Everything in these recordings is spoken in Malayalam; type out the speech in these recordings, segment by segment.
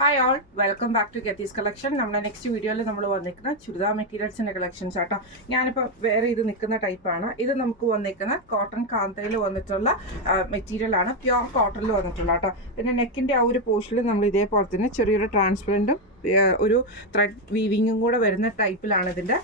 Hi all, welcome back to ഗെത്തീസ് കളക്ഷൻ. നമ്മുടെ നെക്സ്റ്റ് വീഡിയോയിൽ നമ്മൾ വന്നിരിക്കുന്ന ചുരിദാർ മെറ്റീരിയൽസിൻ്റെ കളക്ഷൻസ് ആട്ടോ. ഞാനിപ്പോൾ വേറെ ഇത് നിൽക്കുന്ന ടൈപ്പാണ്. ഇത് നമുക്ക് വന്നിരിക്കുന്ന കോട്ടൺ കാന്തയിൽ വന്നിട്ടുള്ള മെറ്റീരിയലാണ്, പ്യോർ കോട്ടണിൽ വന്നിട്ടുള്ള കേട്ടോ. പിന്നെ നെക്കിൻ്റെ ആ ഒരു പോർഷനിൽ നമ്മൾ ഇതേപോലെ തന്നെ ചെറിയൊരു ട്രാൻസ്പെറൻറ്റും ഒരു ത്രെഡ് വീവിങ്ങും കൂടെ വരുന്ന ടൈപ്പിലാണ് ഇതിൻ്റെ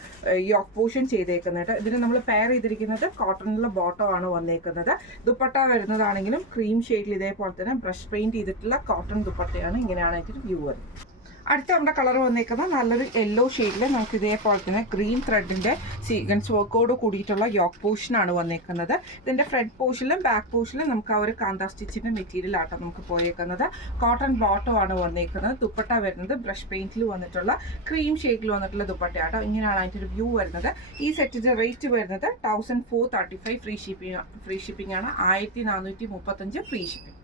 യോക്ക് പോർഷൻ ചെയ്തേക്കുന്നത്. ഇതിന് നമ്മൾ പെയർ ചെയ്തിരിക്കുന്നത് കോട്ടണിലുള്ള ബോട്ടം ആണ് വന്നേക്കുന്നത്. ദുപ്പട്ട വരുന്നതാണെങ്കിലും ക്രീം ഷെയ്ഡിൽ ഇതേപോലെ തന്നെ ബ്രഷ് പെയിൻറ്റ് ചെയ്തിട്ടുള്ള കോട്ടൺ ദുപ്പട്ടയാണ്. ഇങ്ങനെയാണ് ഇതിൻ്റെ വ്യൂ വരുന്നത്. അടുത്ത നമ്മുടെ കളർ വന്നേക്കുന്നത് നല്ലൊരു യെല്ലോ ഷെയ്ഡിൽ നമുക്ക് ഇതേപോലെ തന്നെ ഗ്രീൻ ത്രെഡിൻ്റെ സീക്വൻസ് വർക്കോട് കൂടിയിട്ടുള്ള യോക്ക് പോർഷനാണ് വന്നേക്കുന്നത്. ഇതിൻ്റെ ഫ്രണ്ട് പോർഷനിലും ബാക്ക് പോർഷനിലും നമുക്ക് ആ ഒരു കാന്ത സ്റ്റിച്ചിൻ്റെ മെറ്റീരിയൽ ആട്ടോ നമുക്ക് പോയേക്കുന്നത്. കോട്ടൺ ബോട്ടം ആണ് വന്നേക്കുന്നത്. ദുപ്പട്ട വരുന്നത് ബ്രഷ് പെയിൻറ്റിൽ വന്നിട്ടുള്ള ക്രീം ഷെയ്ഡിൽ വന്നിട്ടുള്ള ദുപ്പട്ടയാട്ടോ. ഇങ്ങനെയാണ് അതിൻ്റെ ഒരു വ്യൂ വരുന്നത്. ഈ സെറ്റിൻ്റെ റേറ്റ് വരുന്നത് 1435 ഫ്രീ ഷിപ്പിംഗ് ആണ്. 1435 ഫ്രീ ഷിപ്പിംഗ്.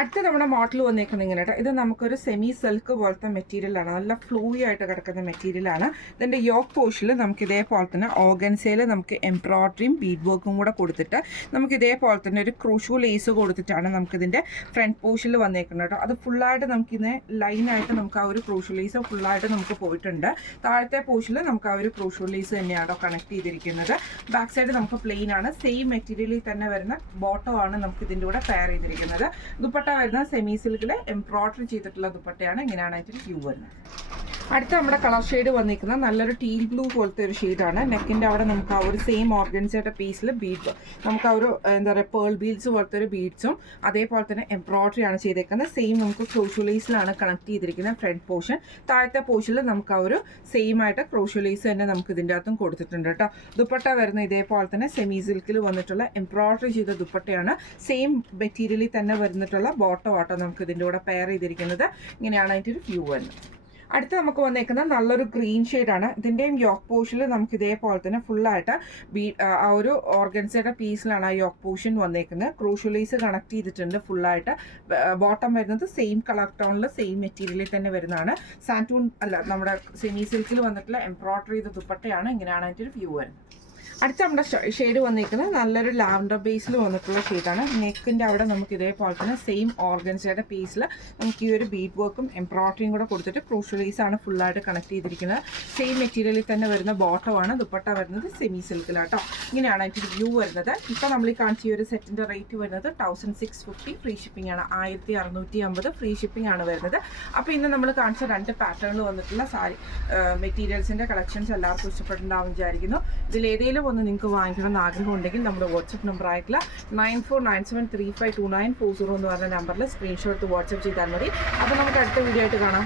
അടുത്ത നമ്മുടെ മോഡൽ വന്നേക്കുന്നത് ഇങ്ങനെ കേട്ടോ. ഇത് നമുക്കൊരു സെമി സിൽക്ക് പോലത്തെ മെറ്റീരിയലാണ്. നല്ല ഫ്ലൂയി ആയിട്ട് കിടക്കുന്ന മെറ്റീരിയലാണ്. ഇതിൻ്റെ യോക്ക് പോർഷനിൽ നമുക്ക് ഇതേപോലെ തന്നെ ഓർഗൻസയിൽ നമുക്ക് എംബ്രോയ്ഡറിയും ബീഡ് വർക്കും കൂടെ കൊടുത്തിട്ട് നമുക്ക് ഇതേപോലെ തന്നെ ഒരു ക്രൂഷു ലേസ് കൊടുത്തിട്ടാണ് നമുക്കിതിൻ്റെ ഫ്രണ്ട് പോർഷനിൽ വന്നേക്കുന്നത് കേട്ടോ. അത് ഫുള്ളായിട്ട് നമുക്കിതിനെ ലൈനായിട്ട് നമുക്ക് ആ ഒരു ക്രൂഷു ലേസ് ഫുള്ളായിട്ട് നമുക്ക് പോയിട്ടുണ്ട്. താഴത്തെ പോർഷനിൽ നമുക്ക് ആ ഒരു ക്രൂഷു ലേസ് തന്നെയാണോ കണക്ട് ചെയ്തിരിക്കുന്നത്. ബാക്ക് സൈഡ് നമുക്ക് പ്ലെയിൻ ആണ്. സെയിം മെറ്റീരിയലിൽ തന്നെ വരുന്ന ബോട്ടം ആണ് നമുക്ക് ഇതിൻ്റെ കൂടെ പെയർ ചെയ്തിരിക്കുന്നത്. ദുപ്പട്ട വരുന്ന സെമി സിൽക്കിൽ എംബ്രോയ്ഡറി ചെയ്തിട്ടുള്ള ദുപ്പട്ടയാണ്. ഇങ്ങനെയാണ് അതിൻ്റെ വ്യൂ വരുന്നത്. അടുത്ത നമ്മുടെ കളർ ഷെയ്ഡ് വന്നിരിക്കുന്നത് നല്ലൊരു ടീൽ ബ്ലൂ പോലത്തെ ഒരു ഷെയ്ഡാണ്. നെക്കിൻ്റെ അവിടെ നമുക്ക് ആ ഒരു സെയിം ഓർഗൻസയുടെ പീസിൽ ബീഡ് നമുക്ക് ആ ഒരു എന്താ പറയുക പേൾ ബീഡ്സ് പോലത്തെ ഒരു ബീഡ്സും അതേപോലെ തന്നെ എംബ്രോയ്ഡറി ആണ് ചെയ്തേക്കുന്നത്. സെയിം നമുക്ക് ക്രോഷ്യൂലേസിലാണ് കണക്ട് ചെയ്തിരിക്കുന്നത് ഫ്രണ്ട് പോർഷൻ. താഴത്തെ പോർഷനിൽ നമുക്ക് ആ ഒരു സെയിം ആയിട്ട് ക്രോഷ്യൂലേസ് തന്നെ നമുക്ക് ഇതിൻ്റെ അകത്തും കൊടുത്തിട്ടുണ്ട് കേട്ടോ. ദുപ്പട്ട വരുന്ന ഇതേപോലെ തന്നെ സെമി സിൽക്കിൽ വന്നിട്ടുള്ള എംബ്രോയ്ഡറി ചെയ്ത ദുപ്പട്ടയാണ്. സെയിം മെറ്റീരിയലിൽ തന്നെ വരുന്നിട്ടുള്ള ബോട്ടം ആട്ടോ നമുക്ക് ഇതിൻ്റെ കൂടെ പെയർ ചെയ്തിരിക്കുന്നത്. ഇങ്ങനെയാണ് അതിൻ്റെ ഒരു വ്യൂ വരുന്നത്. അടുത്ത് നമുക്ക് വന്നേക്കുന്നത് നല്ലൊരു ഗ്രീൻ ഷെയ്ഡാണ്. ഇതിൻ്റെയും യോക്ക് പോർഷനിൽ നമുക്ക് ഇതേപോലെ തന്നെ ഫുള്ളായിട്ട് ആ ഒരു ഓർഗൻസയുടെ പീസിലാണ് ആ യോക്ക് പോർഷൻ വന്നേക്കുന്നത്. ക്രൂഷ്യലൈസ് കണക്ട് ചെയ്തിട്ടുണ്ട് ഫുള്ളായിട്ട്. ബോട്ടം വരുന്നത് സെയിം കളർ ടോണിൽ സെയിം മെറ്റീരിയലിൽ തന്നെ വരുന്നതാണ്. സാൻറ്റൂൺ അല്ല, നമ്മുടെ സെമി സിൽക്കിൽ വന്നിട്ടുള്ള എംബ്രോയ്ഡറി ചെയ്ത ദുപ്പട്ടയാണ്. ഇങ്ങനെയാണ് അതിൻ്റെ ഒരു വ്യൂ വരുന്നത്. അടുത്ത നമ്മുടെ ഷെയ്ഡ് വന്നിരിക്കുന്നത് നല്ലൊരു ലാവൻഡർ ബേസിൽ വന്നിട്ടുള്ള ഷെയ്ഡാണ്. നെക്കിൻ്റെ അവിടെ നമുക്ക് ഇതേപോലെ തന്നെ സെയിം ഓർഗൻസയുടെ പീസിൽ നമുക്ക് ഈ ഒരു ബീഡ് വർക്കും എംബ്രോയ്ഡറിയും കൂടെ കൊടുത്തിട്ട് ക്രൂഷ്യലൈസ് ആണ് ഫുള്ളായിട്ട് കണക്ട് ചെയ്തിരിക്കുന്നത്. സെയിം മെറ്റീരിയലിൽ തന്നെ വരുന്ന ബോട്ടമാണ്. ദുപ്പട്ട വരുന്നത് സെമി സിൽക്കിലാട്ടോ. ഇങ്ങനെയാണ് അതിൻ്റെ വ്യൂ വരുന്നത്. ഇപ്പോൾ നമ്മൾ ഈ കാണിച്ച ഈ ഒരു സെറ്റിൻ്റെ റേറ്റ് വരുന്നത് 1650 ഫ്രീ ഷിപ്പിംഗ് ആണ്. 1650 ഫ്രീ ഷിപ്പിംഗ് ആണ് വരുന്നത്. അപ്പോൾ ഇന്ന് നമ്മൾ കാണിച്ച രണ്ട് പാറ്റേണിൽ വന്നിട്ടുള്ള സാരി മെറ്റീരിയൽസിൻ്റെ കളക്ഷൻസ് എല്ലാവർക്കും ഇഷ്ടപ്പെട്ടുണ്ടാവും വിചാരിക്കുന്നു. ഇതിലേതെങ്കിലും ഒന്ന് നിങ്ങൾക്ക് വാങ്ങിക്കണം എന്ന് ആഗ്രഹം ഉണ്ടെങ്കിൽ നമ്മുടെ വാട്സപ്പ് നമ്പർ ആയിട്ടുള്ള 9497352940 എന്ന് പറഞ്ഞ നമ്പറിൽ സ്ക്രീൻഷോട്ട് വാട്സപ്പ് ചെയ്താൽ മതി. അപ്പോൾ നമുക്ക് അടുത്ത വീഡിയോ ആയിട്ട് കാണാം.